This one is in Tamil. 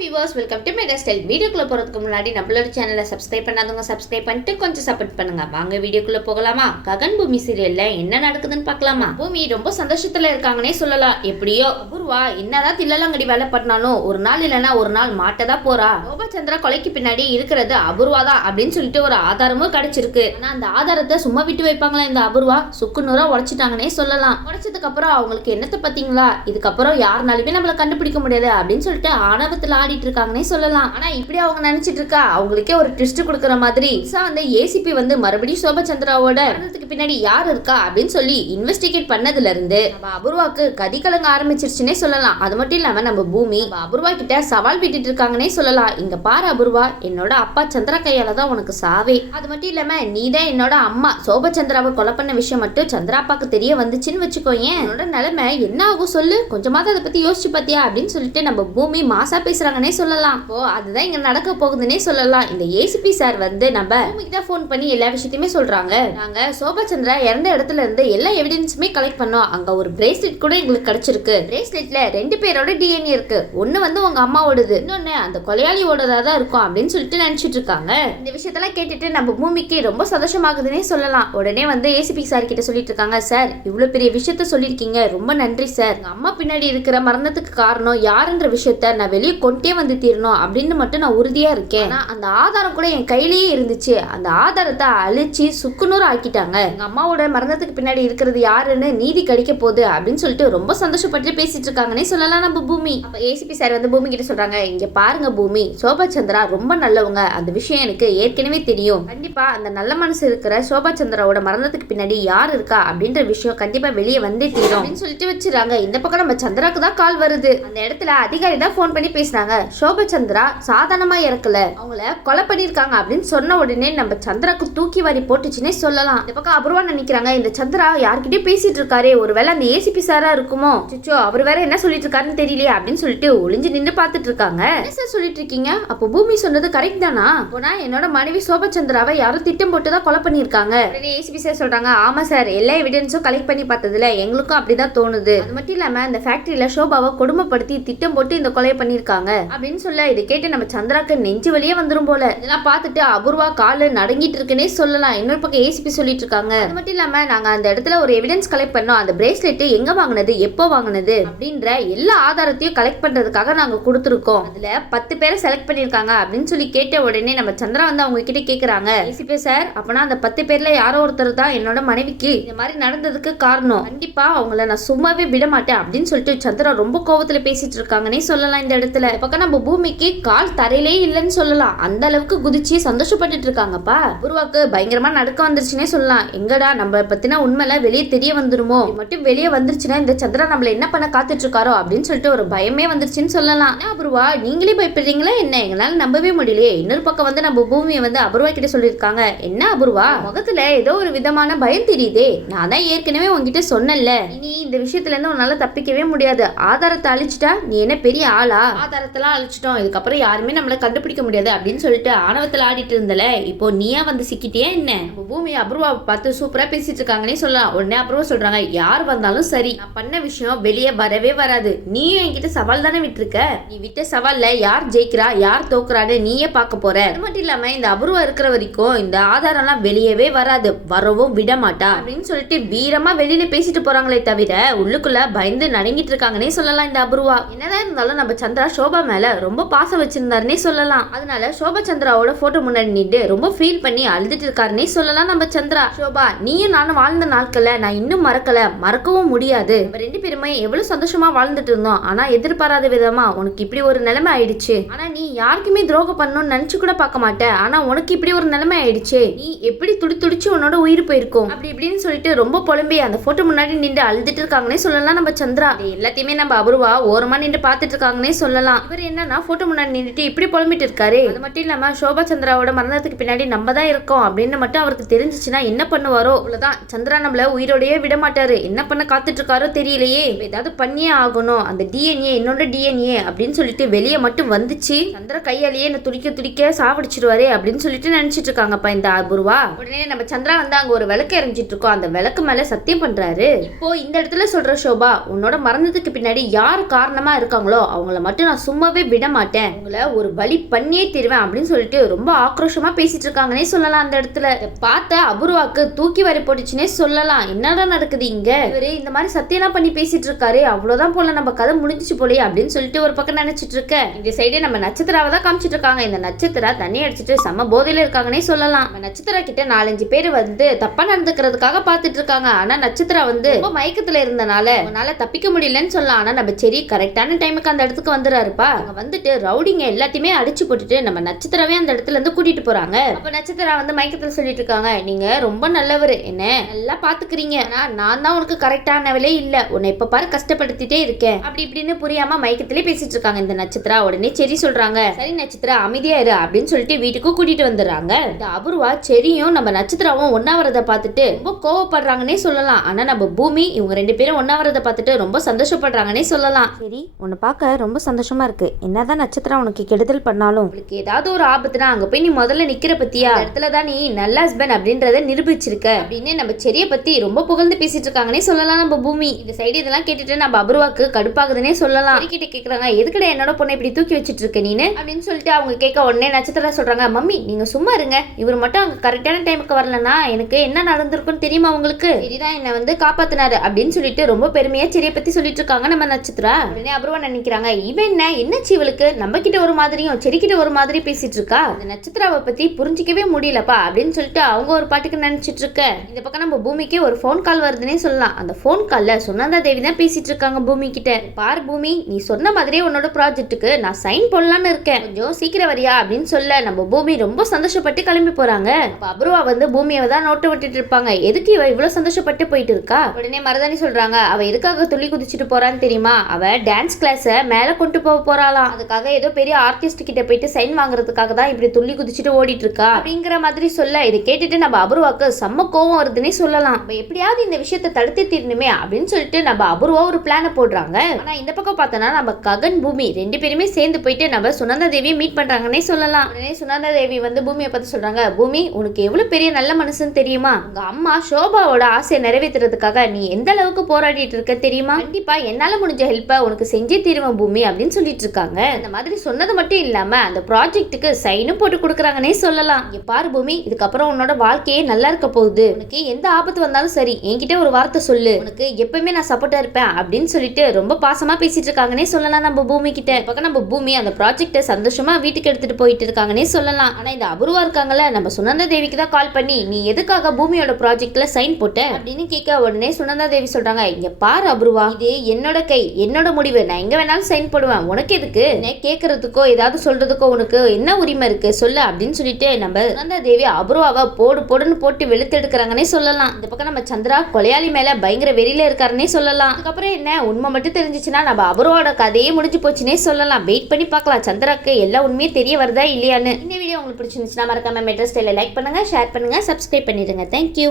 Viewers welcome to mega style. வீடியோக்குள்ள போறதுக்கு முன்னாடி நம்மளோட சேனலை சப்ஸ்கிரைப் பண்ணாதவங்க சப்ஸ்கிரைப் பண்ணிட்டு கொஞ்சம் சப்போர்ட் பண்ணுங்க. வாங்க வீடியோக்குள்ள போகலாமா? ககன் பூமி சீரியல்ல என்ன நடக்குதுன்னு பார்க்கலாமா? பூமி ரொம்ப சந்தோஷத்துல இருக்காங்கன்னே சொல்லலாம். எப்படியோ அபூர்வா என்னதான் தில்லலங்கடி வேலை பண்ணாலும் ஒரு நாள் இல்லைன்னா ஒரு நாள் மாட்டதான் போறா. சோபச்சந்திரா கொலைக்கு பின்னாடி இருக்கிறது அபூர்வா தான் அப்படின்னு சொல்லிட்டு ஒரு ஆதாரமும் கிடைச்சிருக்கு. ஆனா அந்த ஆதாரத்தை சும்மா விட்டு வைப்பாங்களா இந்த அபூர்வா? சுக்குநூறா உடைச்சிட்டாங்கன்னே சொல்லலாம். உடைச்சதுக்கு அப்புறம் அவங்களுக்கு என்னத்தை பாத்தீங்களா, இதுக்கப்புறம் யாருனாலுமே நம்மள கண்டுபிடிக்க முடியாது அப்படின்னு சொல்லிட்டு ஆணவத்துல ஆடிட்டு இருக்காங்கன்னே சொல்லலாம். ஆனா இப்படி அவங்க நினைச்சிட்டு இருக்கா, அவங்களுக்கே ஒரு ட்விஸ்ட் கொடுக்கற மாதிரி வந்து ஏசிபி வந்து மறுபடியும் சோபச்சந்திராவோட மரணத்துக்கு பின்னாடி யார் இருக்கா அப்படின்னு சொல்லி இன்வெஸ்டிகேட் பண்ணதுல இருந்து நம்ம அபூர்வாக்கு கதி கலங்க ஆரம்பிச்சிருச்சுன்னே சொல்லலாம். அது மட்டும் இல்லாம நம்ம பூமி அபூர்வா கிட்ட சவால் விட்டுட்டு இருக்காங்கன்னே சொல்லலாம். இங்க பாரு அபூர்வா, என்னோட அப்பா சந்திரா கையால தான் உனக்கு சாவே. அது மட்டும் இல்லாம நீதான் என்னோட அம்மா சோபச்சந்திராவை கொலை பண்ண விஷயம் மட்டும் சந்திரா அப்பாக்கு தெரிய வந்துச்சுன்னு வச்சுக்கோயேன், என்னோட நிலைமை என்ன ஆகும் சொல்லு. கொஞ்சமாவது அதை பத்தி யோசிச்சு பாத்தியா அப்படின்னு சொல்லிட்டு நம்ம பூமி மாசா பேசுறாங்கன்னே சொல்லலாம். இப்போ அதுதான் இங்க நடக்க போகுதுன்னே சொல்லலாம். இந்த ஏசிபி சார் வந்து நம்ம பூமிக்கு தான் போன் பண்ணி எல்லா விஷயத்தையுமே சொல்றாங்க. நாங்க சோபச்சந்திரா இறந்த இடத்துல இருந்து எல்லா எவிடன்ஸுமே கலெக்ட் பண்ணோம். அங்க ஒரு பிரேஸ்லெட் கூட எங்களுக்கு கிடைச்சிருக்கு. பிரேஸ்லெட்ல 2 பேரோட டிஎன்ஏ இருக்கு. ஒண்ணு வந்து உங்க அம்மாவோடது, இன்னொன்னு அந்த கொலையாளியோடதா தான் இருக்கும் அப்படின்னு சொல்லிட்டு நினைச்சிட்டு இருக்காங்க. இந்த விஷயத்தெல்லாம் கேட்டுட்டு நம்ம பூமிக்கு ரொம்ப சந்தோஷமாகுதுன்னே சொல்லலாம். உடனே வந்து ஏசிபி சார் கிட்ட சொல்லிட்டு இருக்காங்க, சார் இவ்வளவு பெரிய விஷயத்த சொல்லிருக்கீங்க, ரொம்ப நன்றி சார். எங்க அம்மா பின்னாடி இருக்கிற மரணத்துக்கு காரணம் யாருன்ற விஷயத்த நான் வெளியே கொண்டே வந்து தீரணும் அப்படின்னு மட்டும் நான் உறுதியா இருக்கேன். அந்த ஆதாரம் கூட என் கையிலேயே இருந்துச்சு. அந்த ஆதாரத்தை அழிச்சு சுக்குநூறு ஆக்கிட்டாங்க. எங்க அம்மாவோட மரணத்துக்கு பின்னாடி இருக்கிறது யாருன்னு நீதி கிடைக்க போகுது அப்படின்னு சொல்லிட்டு ரொம்ப சந்தோஷப்பட்டு பேசிட்டு இருக்காங்கன்னே சொல்லலாம் நம்ம பூமி. அப்ப ஏசிபி சார் வந்து பூமி கிட்ட சொல்றாங்க, இங்க பாருங்க பூமி, சோபச்சந்திரா ரொம்ப நல்லவங்க, அந்த விஷயம் எனக்கு ஏற்கனவே தெரியும். கண்டிப்பா அந்த நல்ல மனசு இருக்கிற சோபச்சந்திராவோட மரணத்துக்கு பின்னாடி யார் இருக்கா அப்படின்ற விஷயம் கண்டிப்பா வெளியே வந்தே தீரும் அப்படின்னு சொல்லிட்டு வச்சிருக்காங்க. இந்த பக்கம் நம்ம சந்திராக்கு தான் கால் வருது. அந்த இடத்துல அதிகாரி தான் போன் பண்ணி பேசுறாங்க. சோபச்சந்திரா சாதாரணமா இறக்கல, அவங்கள கொலை பண்ணிருக்காங்க அப்படின்னு சொன்ன உடனே நம்ம சந்திராக்கு தூக்கி வாரி போட்டுச்சுன்னே சொல்லலாம். இந்த பக்கம் அபூர்வா நினைக்கிறாங்க, இந்த சந்திரா யார்கிட்டயும் பேசிட்டு இருக்காரு, ஒருவேளை அந்த ஏசிபி சாரா இருக்குமோ, சிச்சோ அவர் வேற என்ன சொல்லிட்டு இருக்காருன்னு தெரியலையே அப்படின்னு சொல்லிட்டு ஒளிஞ்சு நின்று பார்த்துட்டு இருக்காங்க. என்ன சார் சொல்லிட்டு இருக்கீங்க? அப்போ பூமி சொன்னது கரெக்ட் தானா? போனா என்னோட மனைவி சோபச்சந்திராவை யாரும் திட்டம் போட்டு தான் கொலை பண்ணிருக்காங்க. ஏசிபி சார் சொல்றாங்க, ஆமா சார், எல்லா எவிடன்ஸும் கலெக்ட் பண்ணி பார்த்ததுல எங்களுக்கும் அப்படிதான் தோணுது. அது மட்டும் இல்லாம இந்த ஃபேக்டரியில சோபாவை கொடுமைப்படுத்தி திட்டம் போட்டு இந்த கொலையை பண்ணிருக்காங்க அப்படின்னு சொல்ல இதை கேட்டு நம்ம சந்திராக்கு நெஞ்சு வழியே வந்துரும் போல. இதெல்லாம் பார்த்துட்டு அபூர்வா காலு நடுங்கிட்டு இருக்குன்னே சொல்லலாம். இன்னொரு பக்கம் ஏசிபி சொல்லிட்டு இருக்காங்க, அது மட்டும் இல்லாம நாங்க அந்த இடத்துல ஒரு எவிடன்ஸ் கலெக்ட் பண்ணோம். அந்த பிரேஸ்லெட் எங்க வாங்கினது, எப்போ வாங்கினது அப்படின்ற எல்லா ஆதாரத்தையும் கலெக்ட் பண்றதுக்காக நாங்க கொடுத்துருக்கோம். அதுல 10 பேரை செலக்ட் பண்ணிருக்காங்க அப்படின்னு சொல்லி கேட்ட உடனே நம்ம சந்திரா வந்து அவங்க கிட்ட கேக்குறாங்க, ஏசிபி சார் அப்பனா அந்த 10 பேர்ல யாரோ ஒருத்தர் தான் என்னோட மனைவிக்கு இந்த மாதிரி நடந்ததுக்கு காரணம், கண்டிப்பா அவங்கள நான் சும்மாவே விட மாட்டேன் அப்படின்னு சொல்லிட்டு சந்திரா ரொம்ப கோவத்துல பேசிட்டு இருக்காங்கன்னே சொல்லலாம். இந்த இடத்துல பக்கம் நம்ம பூமிக்கு கால் தரையிலே இல்லைன்னு சொல்லலாம். அந்த அளவுக்கு குதிச்சு சந்தோஷப்பட்டுட்டு இருக்காங்கப்பா. அபூர்வாக்கு பயங்கரமா நடக்க வந்துருச்சுன்னே சொல்லலாம். எங்கடா நம்ம பத்தின உண்மையில வெளியே தெரிய வந்துருமோ, மட்டும் வெளியே வந்துருச்சுன்னா இந்த சந்திரா நம்மள என்ன பண்ண காத்துட்டு இருக்காரோ அப்படின்னு சொல்லிட்டு ஒரு பயமே வந்துருச்சுன்னு சொல்லலாம். அபூர்வா நீங்களே பயப்படுறீங்களா என்ன? எங்களால நம்பவே முடியலையே. இன்னொரு பக்கம் வந்து நம்ம பூமியை வந்து அபூர்வா கிட்ட சொல்லியிருக்காங்க, என்ன அபூர்வா முகத்துல ஏதோ ஒரு விதமான பயம் தெரியுதே, நான் தான் ஏற்கனவே உங்ககிட்ட சொன்னல, இனி இந்த விஷயத்துல இருந்து உன்னால தப்பிக்கவே முடியாது. ஆதாரத்தை அழிச்சிட்டா நீ என்ன பெரிய ஆளா? ஆதாரத்தெல்லாம் அழிச்சிட்டோம், இதுக்கப்புறம் யாருமே நம்மள கண்டுபிடிக்க முடியாது அப்படின்னு சொல்லிட்டு ஆணவத்தில் ஆடிட்டு இருந்தல, இப்போ நீயா வந்து சிக்கிட்டியா என்ன? பூமி அபூர்வாவை பார்த்து சூப்பரா பேசிட்டு இருக்காங்கன்னே சொல்லலாம். உடனே அபூர்வா சொல்றாங்க, யார் வந்தாலும் சரி நான் பண்ண விஷயம் வெளியே வரவே வராது. நீயும் என்கிட்ட சவால் தானே விட்டுருக்க, நீ விட்ட சவால்ல யார் ஜெயிக்கிறா யார் தோக்குறான்னு நீயே பார்க்க போற. அது மட்டும் இல்லாம இந்த அபூர்வா இருக்கிற வரைக்கும் இந்த ஆதாரம்லாம் வெளியவே வராது, வரவும் விட மாட்டா அப்படின்னு சொல்லிட்டு வீரமா வெளியில பேசிட்டு போறாங்களே தவிர உள்ளுக்குள்ள பயந்து நடுங்கிட்டு இருக்காங்கன்னே சொல்லலாம். இந்த அபூர்வா என்னதான் இருந்தாலும் நம்ம சந்திரா சோபா மேல ரொம்ப பாசம் வச்சிருந்தாருன்னே சொல்லலாம். அதனால சோபச்சந்திராவோட போட்டோ முன்னாடி நின்று ரொம்ப ஃபீல் பண்ணி அழுதுட்டு இருக்காருன்னே சொல்லலாம் நம்ம சந்திரா. சோபா நீயும் நானும் வாழ்ந்த நாட்களை நான் இன்னும் மறக்கல, மறக்கவும் முடியாது. 2 பேருமே எவ்வளவு சந்தோஷமா வாழ்ந்துட்டு இருந்தோம். ஆனா எதிர்பாராத விதமா உனக்கு இப்படி ஒரு நிலைமை ஆயிடுச்சு. ஆனா நீ யாருக்குமே துரோகம் பண்ணணும்னு நினைச்சு கூட பார்க்க மாட்டேன். ஆனா உனக்கு இப்படி ஒரு நிலைமை ஆயிடுச்சு, நீ எப்படி துடிச்சு உன்னோட உயிர் போயிருக்கும் அப்படி இப்படின்னு சொல்லிட்டு ரொம்ப புலம்பி அந்த போட்டோ முன்னாடி நின்று அழுதுட்டு இருக்காங்கன்னே சொல்லலாம் நம்ம சந்திரா. எல்லாத்தையுமே நம்ம அபூர்வா ஓரமா நின்று பார்த்துட்டு இருக்காங்கன்னே சொல்லலாம். இவர் என்னன்னா போட்டோ முன்னாடி நின்றுட்டு இப்படி புலம்பிட்டு இருக்காரு. அது மட்டும் இல்லாம சோபச்சந்திராவோட மரணத்துக்கு பின்னாடி நம்ம தான் இருக்கோம் அப்படின்னு மட்டும் அவருக்கு தெரிஞ்சிச்சுன்னா என்ன பண்ணுவாரோ அவ்வளவுதான். சந்திரா நம்மள உயிரோடயே விட மாட்டாரு. என்ன பண்ண காத்துட்டு இருக்காரோ தெரியலையே, ஏதாவது பண்ணியே ஆகணும். அந்த டிஎன்ஏ என்னோட டிஎன்ஏ அப்படின்னு சொல்லிட்டு வெளியே மட்டும் வந்துச்சு, சந்திரா கையாலேயே என்ன துடிக்க சாவடிச்சிருவாரே அப்படின்னு சொல்லிட்டு நினைச்சிட்டு இருக்காங்கப்பா இந்த அபூர்வா. உடனே நம்ம சந்திரா வந்து அங்க ஒரு விளக்கு எரிஞ்சிட்டு இருக்கோம். அந்த விளக்கு மேல சத்தியம் பண்றாரு, இப்போ இந்த இடத்துல சொல்ற சோபா உன்னோட மரணத்துக்கு பின்னாடி யார் காரணமா இருக்காங்களோ அவங்கள மட்டும் நான் சும்மா சும்மாவே விட மாட்டேன், உங்களை ஒரு வழி பண்ணியே தருவேன் அப்படின்னு சொல்லிட்டு ரொம்ப ஆக்ரோஷமா பேசிட்டு இருக்காங்கன்னே சொல்லலாம். அந்த இடத்துல பார்த்த அபூர்வாக்கு தூக்கி வாரி போட்டுச்சுன்னே சொல்லலாம். என்னடா நடக்குது இங்க, இவரு இந்த மாதிரி சத்தியெல்லாம் பண்ணி பேசிட்டு இருக்காரு, அவ்வளவுதான் போல நம்ம கதை முடிஞ்சிச்சு போலே அப்படின்னு சொல்லிட்டு ஒரு பக்கம் நினைச்சிட்டு இருக்க. இந்த சைடு நம்ம நட்சத்திராவை தான் காமிச்சிட்டு இருக்காங்க. இந்த நட்சத்திரா தண்ணி அடிச்சுட்டு செம்ம போதையில இருக்காங்கன்னே சொல்லலாம். நட்சத்திரா கிட்ட 4-5 பேர் வந்து தப்பா நடந்துக்கிறதுக்காக பாத்துட்டு இருக்காங்க. ஆனா நட்சத்திரா வந்து ரொம்ப மயக்கத்துல இருந்தனால அவனால தப்பிக்க முடியலன்னு சொல்லலாம். ஆனா நம்ம சரி கரெக்டான டைமுக்கு அந்த இடத்துக்கு வந்துறாருப்பா. அங்க வந்துட்டு ரவுடிங்க எல்லாத்தையுமே அடிச்சு போட்டுட்டு நம்ம நட்சத்திராவே அந்த இடத்துல இருந்து கூட்டிட்டு போறாங்க. அப்ப நட்சத்திரா வந்து மயக்கத்துல சொல்லிட்டு இருக்காங்க, நீங்க ரொம்ப நல்லவரு, என்ன நல்லா பாத்துக்கிறீங்க, ஆனா நான் தான் உனக்கு கரெக்டானவளே இல்ல, உன்னை இப்ப பாரு கஷ்டப்படுத்திட்டே இருக்கேன் அப்படி இப்படின்னு புரியாம மயக்கத்திலே பேசிட்டு இருக்காங்க இந்த நட்சத்திரா. உடனே சரி சொல்றாங்க, சரி நட்சத்திரா அமைதியா இரு அப்படின்னு சொல்லிட்டு வீட்டுக்கு கூட்டிட்டு வந்துடுறாங்க. இந்த அபூர்வா செரியும் நம்ம நட்சத்திராவும் ஒன்னா வரதை பார்த்துட்டு ரொம்ப கோவப்படுறாங்கன்னே சொல்லலாம். ஆனா நம்ம பூமி இவங்க 2 பேரும் ஒன்னா வரதை பார்த்துட்டு ரொம்ப சந்தோஷப்படுறாங்கன்னே சொல்லலாம். சரி உன்னை பார்க்க ரொம்ப சந்தோஷமா இருக்கு, என்னதான் நட்சத்திரா உனக்கு கெடுதல் பண்ணாலும் உங்களுக்கு ஏதாவது ஒரு ஆபத்துனா அங்க போய் நீ முதல்ல நிக்கிற பத்தியா, இடத்துல தான் நீ நல்ல ஹஸ்பண்ட் அப்படின்றத நிரூபிச்சிருக்க அப்படின்னு நம்ம செரிய பத்தி ரொம்ப புகழ்ந்து பேசிட்டு இருக்காங்கன்னே சொல்லலாம் நம்ம பூமி. இந்த சைடு இதெல்லாம் கேட்டுட்டு நம்ம அபூர்வாக்கு கடுப்பாகுதுன்னே சொல்லலாம். கிட்ட கேக்குறாங்க, எதுக்கடா என்னோட பொண்ணை இப்படி தூக்கி வச்சிட்டு இருக்க நீனு அப்படின்னு சொல்லிட்டு அவங்க கேட்க உடனே நட்சத்திரா சொல்றாங்க, மம்மி நீங்க சும்மா இருங்க, இவர் மட்டும் அங்க கரெக்டான டைமுக்கு வரலன்னா எனக்கு என்ன நடந்திருக்குன்னு தெரியுமா உங்களுக்கு, சரிதான் என்ன வந்து காப்பாத்தினாரு அப்படின்னு சொல்லிட்டு ரொம்ப பெருமையா செரிய பத்தி சொல்லிட்டு இருக்காங்க நம்ம நட்சத்திரா. உடனே அபூர்வா நினைக்கிறாங்க, இவன் என்ன சீவலுக்கு நம்ம கிட்ட ஒரு மாதிரியும் செடிக்கிட்ட ஒரு மாதிரி பேசிட்டு இருக்கா, அந்த நட்சத்திராவை பத்தி புரிஞ்சிக்கவே முடியலப்பா அப்படின்னு சொல்லிட்டு அவங்க ஒரு பாட்டுக்கு நினைச்சிட்டு இருக்க. இந்த பக்கம் நம்ம பூமிக்கு ஒரு போன் கால் வருதுன்னே சொல்லலாம். அந்த போன் கால்ல சுனந்தா தேவி தான் பேசிட்டு இருக்காங்க பூமி கிட்ட. பார் பூமி, நீ சொன்ன மாதிரியே உன்னோட ப்ராஜெக்ட்டுக்கு நான் சைன் போடலான்னு இருக்கேன், கொஞ்சம் சீக்கிரம் வரியா அப்படின்னு சொல்ல நம்ம பூமி ரொம்ப சந்தோஷப்பட்டு கிளம்பி போறாங்க. அபூர்வா வந்து பூமியை தான் நோட்ட விட்டுட்டு இருப்பாங்க, எதுக்கு இவ இவ்வளவு சந்தோஷப்பட்டு போயிட்டு இருக்கா. உடனே மருதாணி சொல்றாங்க, அவ எதுக்காக துள்ளி குதிச்சுட்டு போறான்னு தெரியுமா, அவ டான்ஸ் கிளாஸ மேல கொண்டு போக போறாளாம், அதுக்காக ஏதோ பெரிய ஆர்டிஸ்ட் கிட்ட போயிட்டு சைன் வாங்குறதுக்காக தான் இப்படி துள்ளி குதிச்சுட்டு ஓடிட்டு இருக்கா அப்படிங்கிற மாதிரி சொல்ல, இதை கேட்டுட்டு நம்ம அபூர்வாக்கு செம்ம கோவம் வருதுன்னே சொல்லலாம். நம்ம எப்படியாவது இந்த விஷயத்தை தடுத்து தீரணுமே அப்படின்னு சொல்லிட்டு நம்ம அபூர்வா ஒரு பிளான போடுறாங்க. ஆனா இந்த பக்கம் பார்த்தோம்னா நம்ம ககன் பூமி 2 பேருமே சேர்ந்து போயிட்டு நம்ம சுனந்தா தேவியை மீட் பண்றாங்கன்னே சொல்லலாம். உடனே சுனந்தா தேவி வந்து பூமியை பார்த்து சொல்றாங்க, பூமி உனக்கு எவ்வளவு பெரிய நல்ல மனசுன்னு தெரியுமா, உங்க அம்மா சோபாவோட ஆசையை நிறைவேற்றுறதுக்காக நீ எந்த அளவுக்கு போராடிட்டு இருக்க தெரியுமா, கண்டிப்பா என்னால முடிஞ்ச ஹெல்ப்பை உனக்கு செஞ்சே தீருவேன் பூமி அப்படின்னு சொல்லிட்டு இருக்காங்க. அந்த மாதிரி சொன்னது மட்டும் இல்லாம அந்த ப்ராஜெக்ட்டுக்கு சைனும் போட்டு கொடுக்குறாங்கன்னே சொல்லலாம். இங்க பாரு பூமி, இதுக்கப்புறம் உன்னோட வாழ்க்கையே நல்லா இருக்க போகுது, உனக்கு எந்த ஆபத்து வந்தாலும் சரி என்கிட்ட ஒரு வார்த்தை சொல்லு, உனக்கு எப்பவுமே நான் சப்போர்ட்டா இருப்பேன் அப்படின்னு சொல்லிட்டு ரொம்ப பாசமா பேசிட்டு இருக்காங்கன்னே சொல்லலாம் நம்ம பூமி கிட்ட. பக்கம் நம்ம பூமி அந்த ப்ராஜெக்ட்டை சந்தோஷமா வீட்டுக்கு எடுத்துட்டு போயிட்டு இருக்காங்கன்னே சொல்லலாம். ஆனா இந்த அபூர்வா இருக்காங்கல்ல, நம்ம சுனந்தா தேவிக்கு தான் கால் பண்ணி நீ எதுக்காக பூமியோட ப்ராஜெக்ட்ல சைன் போட்ட அப்படின்னு கேட்க உடனே சுனந்தா தேவி சொல்றாங்க, இங்க பாரு அபூர்வா, இது என்னோட கை என்னோட முடிவு, நான் எங்க வேணாலும் சைன் போடுவேன், உனக்கு எதுக்கு கேட்கறதுக்கோ ஏதாவது சொல்றதுக்கோ உனக்கு என்ன உரிமை இருக்கு சொல்லு அப்படின்னு சொல்லிட்டு நம்ம சுனந்தா தேவி அபூர்வாவை போடுன்னு போட்டு வெளுத்து எடுக்கிறாங்கன்னே சொல்லலாம். இந்த பக்கம் நம்ம சந்திரா கொலையாளி மேல பயங்கர வெறியில இருக்காருன்னே சொல்லலாம். அதுக்கப்புறம் என்ன உண்மை மட்டும் தெரிஞ்சிச்சுன்னா நம்ம அபூர்வாவோட கதையே முடிஞ்சு போச்சுன்னே சொல்லலாம். வெயிட் பண்ணி பார்க்கலாம் சந்திராக்கு எல்லா உண்மையும் தெரிய வருதா இல்லையான்னு. இந்த வீடியோ உங்களுக்கு பிடிச்சிருந்துச்சுன்னா மறக்காம மெட்ரோ ஸ்டைல லைக் பண்ணுங்க, ஷேர் பண்ணுங்க, சப்ஸ்கிரைப் பண்ணிடுங்க. தேங்க்யூ.